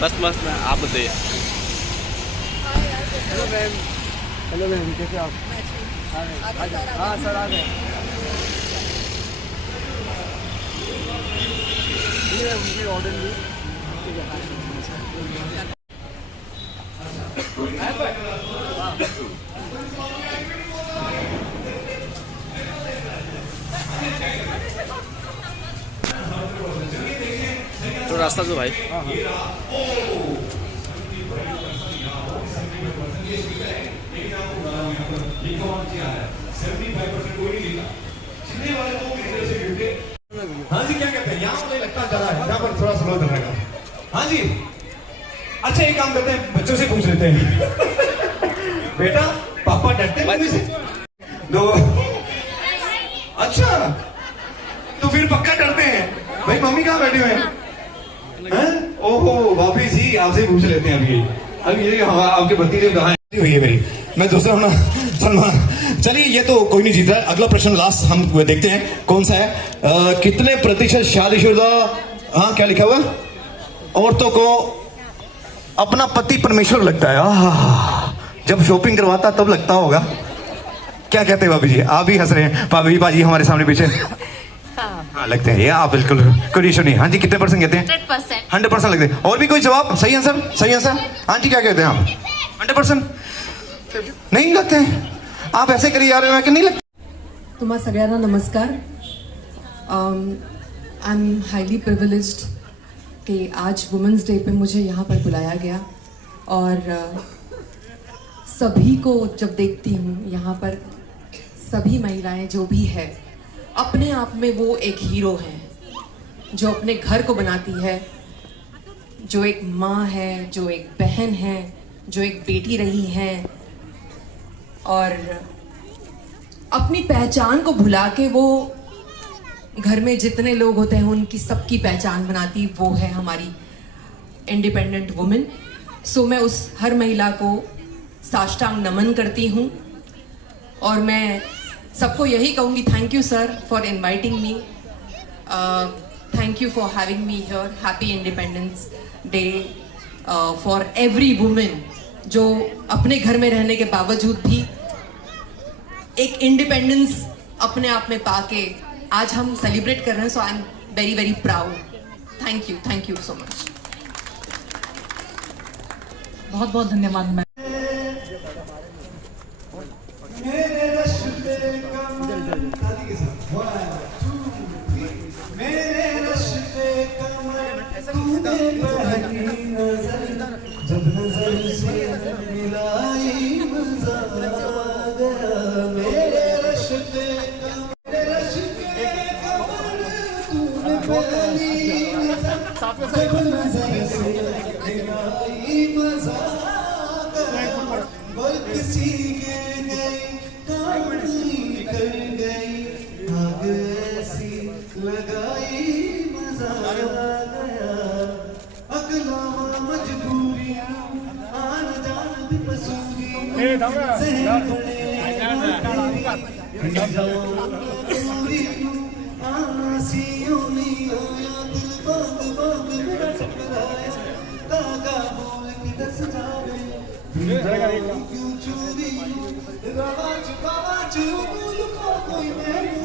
बस मस्त आप बताइए। Hello ma'am. हेलो मैम, कैसे आप? हाँ सर आ गए। उनकी ऑर्डर ली। तो रास्ता जो भाई हाँ जी, क्या कहते हैं? यहाँ मुझे लगता है ज़्यादा है, यहाँ पर थोड़ा स्लो चल रहेगा। हाँ जी, अच्छा एक काम करते हैं, बच्चों से पूछ लेते हैं। बेटा, पापा डरते हैं मम्मी से? दो। अच्छा, तो फिर पक्का डरते हैं। भाई मम्मी कहाँ बैठे हुए हैं? ओहो भाभी जी, आपसे पूछ लेते हैं अभी ये आपके भतीजे कहाँ हैं? हुई है मेरी, मैं दूसरा हूँ ना सलमान। चलिए ये तो कोई नहीं जीत रहा है। अगला प्रश्न लास्ट हम देखते हैं कौन सा है। कितने प्रतिशत शादीशुदा, हाँ क्या लिखा हुआ, औरतों को अपना पति परमेश्वर लगता है? जब शॉपिंग करवाता तब लगता होगा। क्या कहते हैं भाभी जी? आप भी हंस रहे हैं। भाभी बाजी हमारे सामने पीछे हाँ लगते हैं ये, आप बिल्कुल कोई इशू नहीं। हाँ जी, कितने परसेंट कहते हैं? 100% लगते हैं। और भी कोई जवाब? सही आंसर, सही आंसर। हाँ जी, क्या कहते हैं आप? 100% नहीं लगते हैं? आप ऐसे करिए यार, मैं कि नहीं लगता। तुम्हा सगळ्यांना नमस्कार। आई एम हाईली प्रिविलेज्ड कि आज वुमेंस डे पे मुझे यहाँ पर बुलाया गया और सभी को जब देखती हूँ यहाँ पर, सभी महिलाएं जो भी है अपने आप में वो एक हीरो हैं जो अपने घर को बनाती है, जो एक माँ है, जो एक बहन है, जो एक बेटी रही है और अपनी पहचान को भुला के वो घर में जितने लोग होते हैं उनकी सबकी पहचान बनाती, वो है हमारी इंडिपेंडेंट वुमेन। सो मैं उस हर महिला को साष्टांग नमन करती हूँ और मैं सबको यही कहूँगी, thank you sir for inviting me, thank you for having me here. Happy independence day for every women जो अपने घर में रहने के बावजूद भी एक इंडिपेंडेंस अपने आप में पाके आज हम सेलिब्रेट कर रहे हैं। So I am very very proud. Thank you so much. बहुत बहुत धन्यवाद मैम। कोई